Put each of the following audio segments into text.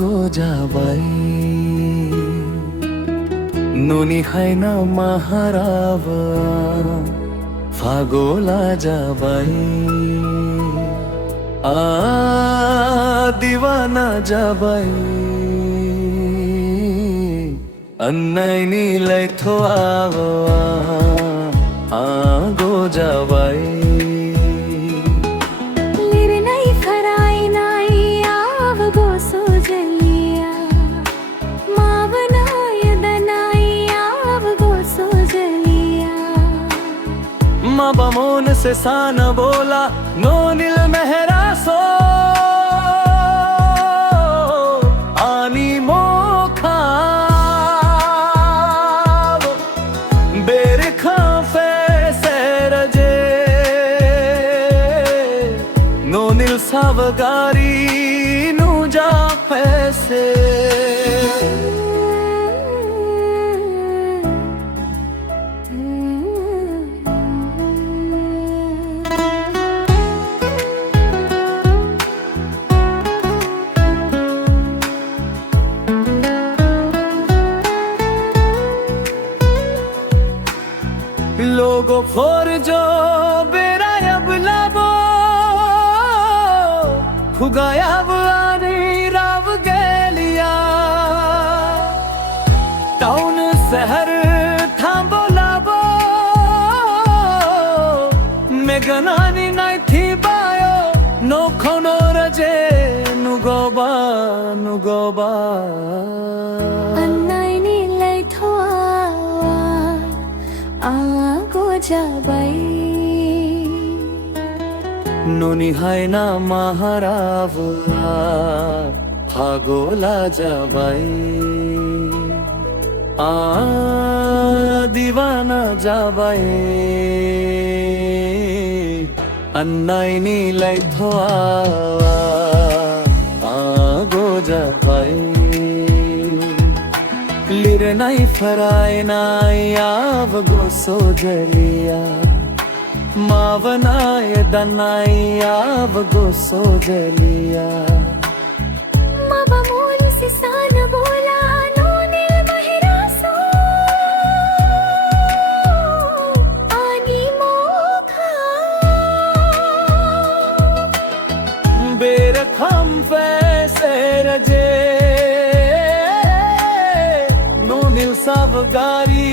गोजाबाई नुनी खाइन महाराव फागोला जाबाई दिवाना जाबाई अन्नाइनी लैथो गोजाबाई बमोन से सान बोला नोनिल मेहरा सो आनी मोखा बेर खाफे सेरजे नोनिल सावगारी नूजा पैसे लोगो फोर जो बेरा अब लाबो खुगाया आनी राव गेलिया टाउन शहर था बोलाबो मेघनानी नाई थी बायो नोखो नो रजे नुगोबा नुगोबा अन्नाइनी लैथो गोजाबाई नुनी हायना महाराव फागोला जाबाई दिवाना जाबाई अन्नाइनी लैथो गोजाबाई लिरनाई फरायनाई आव गोसो जलिया मावनाय दनाई आव गोसो जलिया मबमोन से सान बोला नोनिल मेहरा सो आनी मोखा बेर खंफे सेरजे सावगारी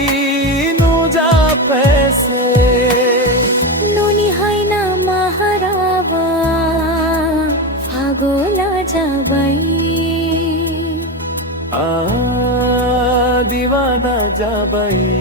नूजा पैसे नोनी हायना महारावा फागोला जाबाई दीवाना जाबाई।